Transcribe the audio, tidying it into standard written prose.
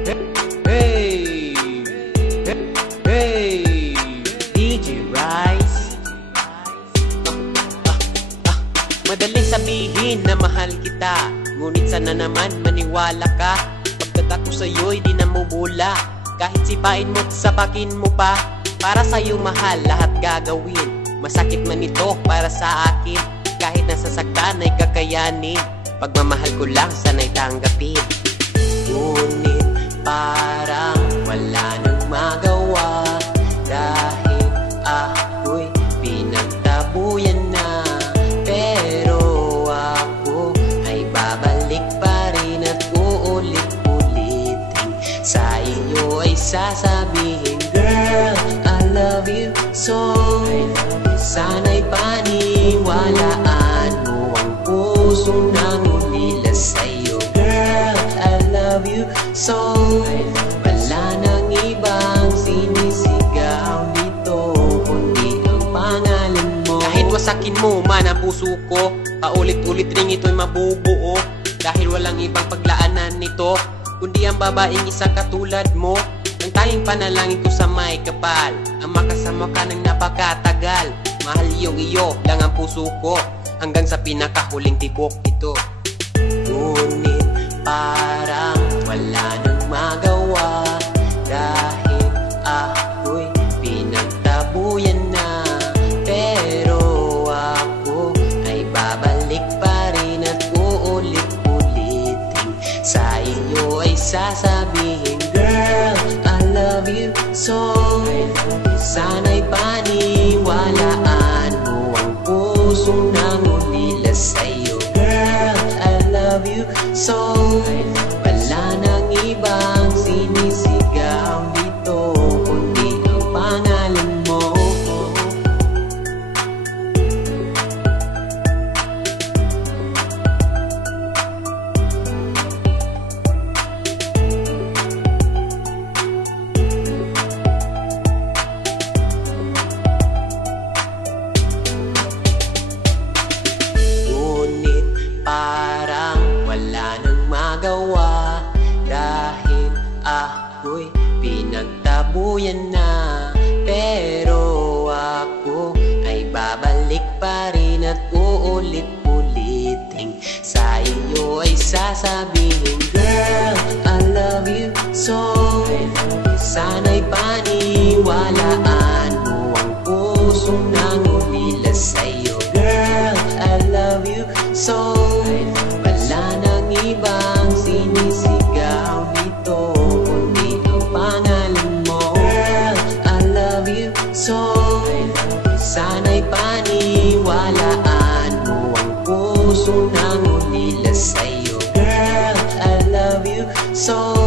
Hey, hey, DJ Rice. Madaling sabihin na mahal kita, ngunit sana naman maniwala ka. Pagkat ako sa'yo'y di namumula, kahit sipain mo't sapakin mo pa. Para sa'yo mahal lahat gagawin, masakit man ito para sa akin. Kahit nasasaktan ay kakayanin, pagmamahal ko lang sana'y tanggapin. Ngunit parang wala nang magawa, dahil ako'y pinagtabuyan na. Pero ako ay babalik pa rin at uulit-ulitin sa iyo ay sasabihin, girl, I love you so. Sana'y paniwalaan mo ang pusong nangulila sa'yo, girl, I love you so. Wala nang ibang sinisigaw dito kundi ang pangalan mo. Kahit wasakin mo man ang puso ko, paulit-ulit ring ito'y mabubuo. Dahil walang ibang paglaanan nito kundi ang babaeng isang katulad mo. Ang tanging panalangin ko sa may kapal, ang makasama ka ng napakatagal. Mahal iyo lang ang puso ko, hanggang sa pinakahuling tibok nito. Ngunit parang wala nang magawa, dahil ako'y pinagtabuyan na. Pero ako ay babalik pa rin at uulit-ulitin sa iyo ay sasabihin, girl, I love you so. Sana'y paniwalaan mo ang pusong nangulila sa'yo, girl, I love you so. Wala nang ibang sinisigaw dito kundi ang pangalan mo. Parang wala nang magawa, dahil ako'y pinagtabuyan na. Pero ako ay babalik pa rin at uulit-ulitin sa iyo ay sasabihin, girl, I love you so. Sana'y paniwalaan mo ang pusong nangulila sa'yo, girl, I love you so. Wala nang ibang sinisigaw dito kundi ang pangalan mo, girl, I love you so. Sana'y paniwalaan mo ang pusong nangulila sa'yo, girl, I love you so.